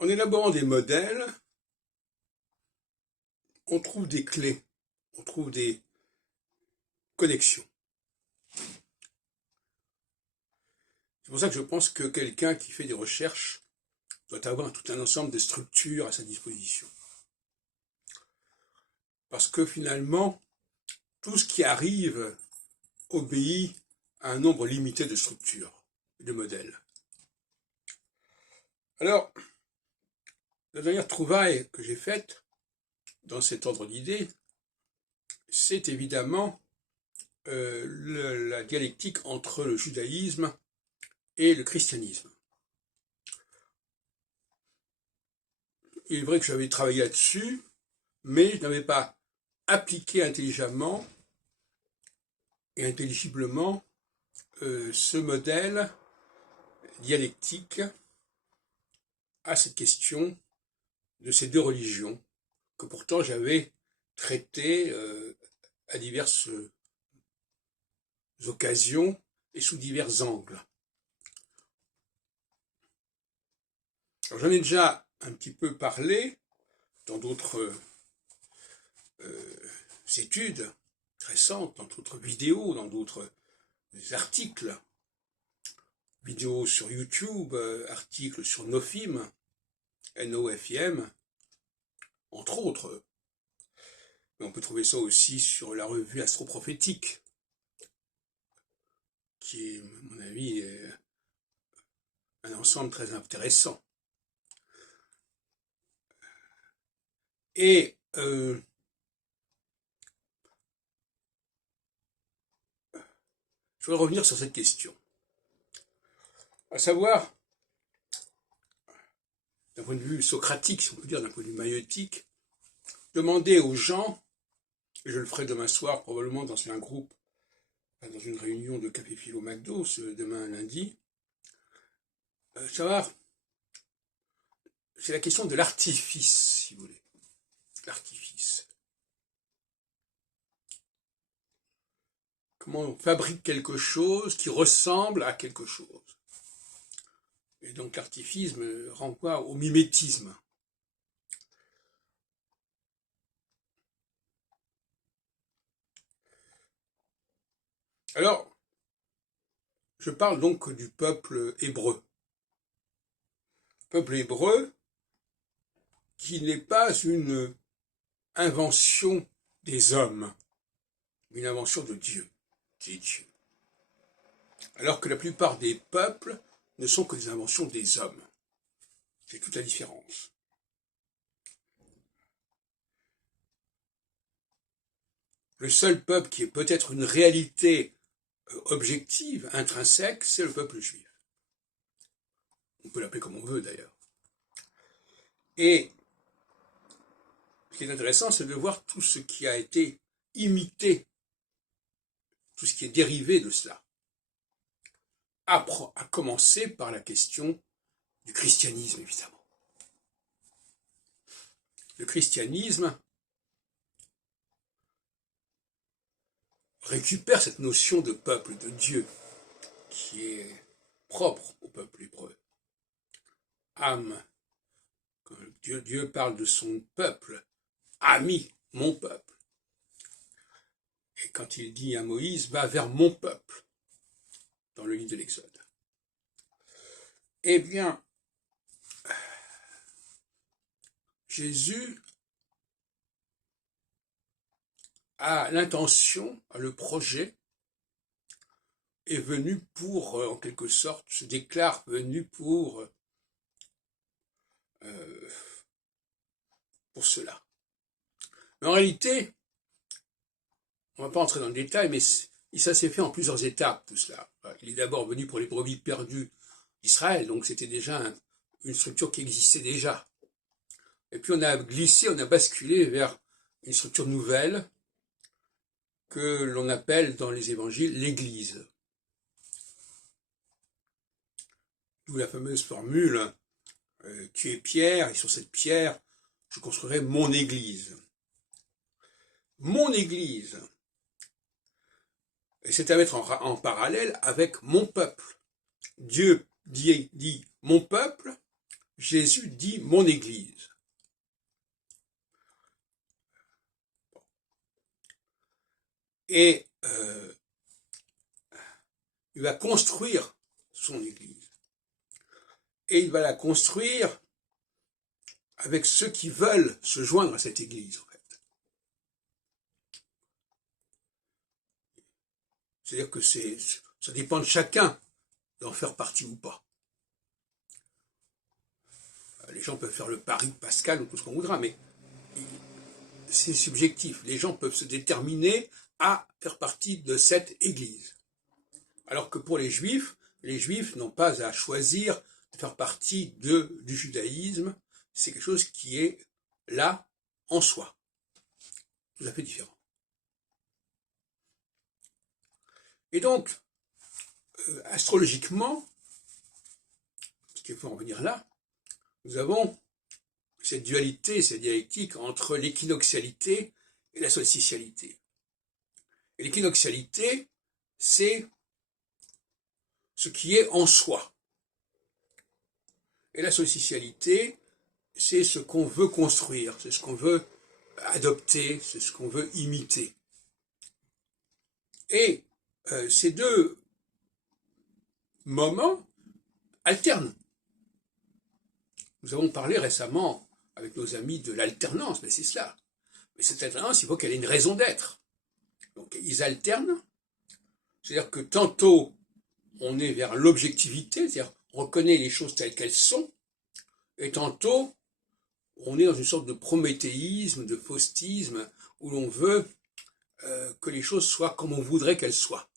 En élaborant des modèles, on trouve des clés, on trouve des connexions. C'est pour ça que je pense que quelqu'un qui fait des recherches doit avoir tout un ensemble de structures à sa disposition. Parce que finalement, tout ce qui arrive obéit à un nombre limité de structures, de modèles. Alors, la dernière trouvaille que j'ai faite dans cet ordre d'idées, c'est évidemment la dialectique entre le judaïsme et le christianisme. Il est vrai que j'avais travaillé là-dessus, mais je n'avais pas appliqué intelligemment et intelligiblement ce modèle dialectique à cette question de ces deux religions, que pourtant j'avais traité à diverses occasions et sous divers angles. Alors j'en ai déjà un petit peu parlé dans d'autres études récentes, dans d'autres vidéos, dans d'autres articles, vidéos sur YouTube, articles sur Nofim, N-O-F-I-M, entre autres. Mais on peut trouver ça aussi sur la revue Astroprophétique, qui est, à mon avis, un ensemble très intéressant. Et je voudrais revenir sur cette question. À savoir, d'un point de vue socratique, si on peut dire, d'un point de vue maïeutique, demander aux gens, et je le ferai demain soir probablement dans un groupe, dans une réunion de Café Philo McDo, demain lundi, savoir, c'est la question de l'artifice, si vous voulez. L'artifice. Comment on fabrique quelque chose qui ressemble à quelque chose. Et donc l'artifice renvoie au mimétisme. Alors, je parle donc du peuple hébreu. Peuple hébreu qui n'est pas une invention des hommes, mais une invention de Dieu. C'est Dieu. Alors que la plupart des peuples ne sont que des inventions des hommes. C'est toute la différence. Le seul peuple qui est peut-être une réalité objective, intrinsèque, c'est le peuple juif. On peut l'appeler comme on veut d'ailleurs. Et ce qui est intéressant, c'est de voir tout ce qui a été imité, tout ce qui est dérivé de cela. À commencer par la question du christianisme, évidemment. Le christianisme récupère cette notion de peuple, de Dieu, qui est propre au peuple hébreu. Âme, quand Dieu parle de son peuple, ami, mon peuple. Et quand il dit à Moïse, va vers mon peuple, dans le livre de l'Exode. Eh bien, Jésus a l'intention, a le projet, est venu pour, en quelque sorte, se déclare venu pour cela. Mais en réalité, on ne va pas entrer dans le détail, mais ça s'est fait en plusieurs étapes, tout cela. Il est d'abord venu pour les brebis perdues d'Israël, donc c'était déjà une structure qui existait déjà. Et puis on a glissé, on a basculé vers une structure nouvelle que l'on appelle dans les évangiles l'Église. D'où la fameuse formule tu es Pierre, et sur cette pierre, je construirai mon Église. Mon Église. Et c'est à mettre en parallèle avec mon peuple. Dieu dit mon peuple, Jésus dit « mon Église ». Et il va construire son Église. Et il va la construire avec ceux qui veulent se joindre à cette Église, en fait. C'est-à-dire que ça dépend de chacun d'en faire partie ou pas. Les gens peuvent faire le pari de Pascal ou tout ce qu'on voudra, mais c'est subjectif. Les gens peuvent se déterminer à faire partie de cette Église. Alors que pour les Juifs n'ont pas à choisir de faire partie du judaïsme. C'est quelque chose qui est là, en soi. Tout à fait différent. Et donc, astrologiquement, parce qu'il faut en venir là, nous avons cette dualité, cette dialectique entre l'équinoxialité et la solsticialité. Et l'équinoxialité, c'est ce qui est en soi. Et la solsticialité, c'est ce qu'on veut construire, c'est ce qu'on veut adopter, c'est ce qu'on veut imiter. Et ces deux moments alternent. Nous avons parlé récemment avec nos amis de l'alternance, mais c'est cela. Mais cette alternance, il faut qu'elle ait une raison d'être. Donc ils alternent, c'est-à-dire que tantôt on est vers l'objectivité, c'est-à-dire on reconnaît les choses telles qu'elles sont, et tantôt on est dans une sorte de prométhéisme, de faustisme, où l'on veut que les choses soient comme on voudrait qu'elles soient.